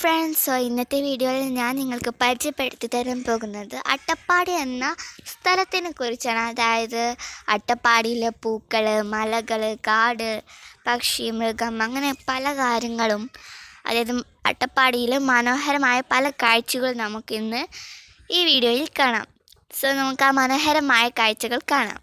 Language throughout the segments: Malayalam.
ഫ്രണ്ട്സ്, ഇന്നത്തെ വീഡിയോയിൽ ഞാൻ നിങ്ങൾക്ക് പരിചയപ്പെടുത്തി തരാൻ പോകുന്നത് അട്ടപ്പാടി എന്ന സ്ഥലത്തിനെ കുറിച്ചാണ്. അതായത് അട്ടപ്പാടിയിലെ പൂക്കൾ, മലകൾ, കാട്, പക്ഷി, മൃഗം, അങ്ങനെ പല കാര്യങ്ങളും. അതായത് അട്ടപ്പാടിയിലെ മനോഹരമായ പല കാഴ്ചകളും നമുക്കിന്ന് ഈ വീഡിയോയിൽ കാണാം. സോ നമുക്ക് ആ മനോഹരമായ കാഴ്ചകൾ കാണാം.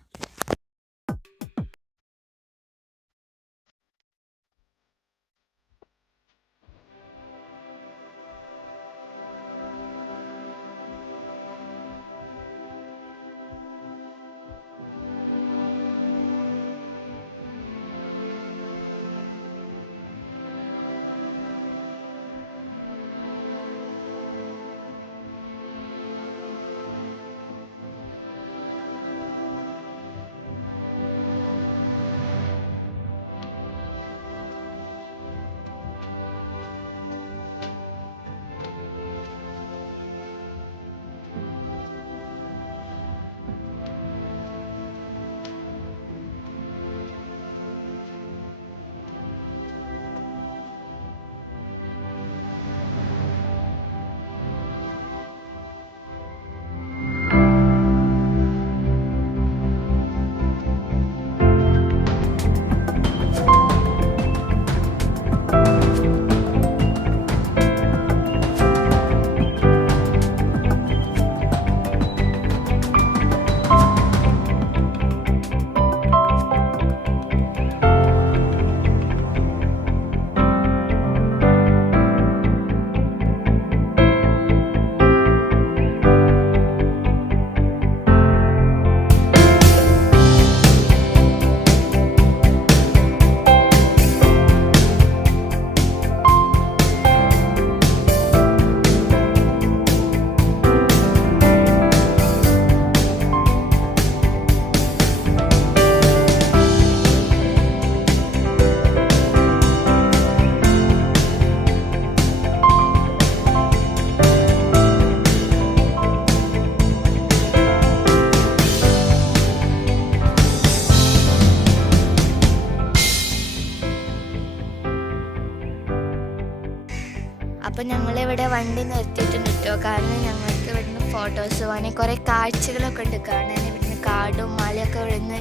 അപ്പോൾ ഞങ്ങളിവിടെ വണ്ടി നിർത്തിയിട്ടുണ്ട് കേട്ടോ. കാരണം ഞങ്ങൾക്ക് ഇവിടുന്ന് ഫോട്ടോസ് പോകാൻ കുറേ കാഴ്ചകളൊക്കെ ഉണ്ട് കാണാൻ. ഇവിടുന്ന് കാടും മലയൊക്കെ ഇവിടുന്ന്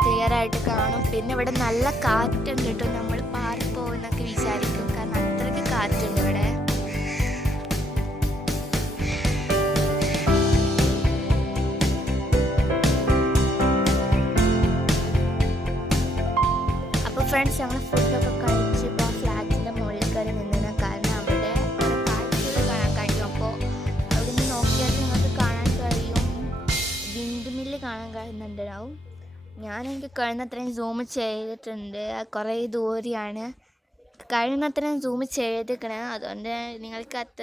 ക്ലിയർ ആയിട്ട് കാണും. പിന്നെ ഇവിടെ നല്ല കാറ്റുണ്ട് കേട്ടോ. നമ്മൾ പാറി പോകുന്നൊക്കെ വിചാരിക്കും, കാരണം അത്രയ്ക്ക് കാറ്റുണ്ട് ഇവിടെ. അപ്പോൾ ഫ്രണ്ട്സ്, ഞങ്ങൾ ഫുഡൊക്കെ കഴിച്ച് ഇപ്പോൾ ഫ്ലാറ്റിൻ്റെ മുകളിൽ കയറി നിന്നതിന് കാരണം അവിടെ കുറേ കാഴ്ചകൾ കാണാൻ കഴിയും. അപ്പോൾ അവിടെ നിന്ന് നോക്കിയാൽ നിങ്ങൾക്ക് കാണാൻ കഴിയും, വിൻഡ് മില്ല് കാണാൻ കഴിയുന്നുണ്ടാവും. എനിക്ക് കഴിയുന്നത്രയും സൂം ചെയ്തിട്ടുണ്ട്. കുറേ ദൂരെയാണ്, കഴിയുന്നത്രയും സൂം ചെയ്തിരിക്കണേ. അതുകൊണ്ട് നിങ്ങൾക്ക് അത്ര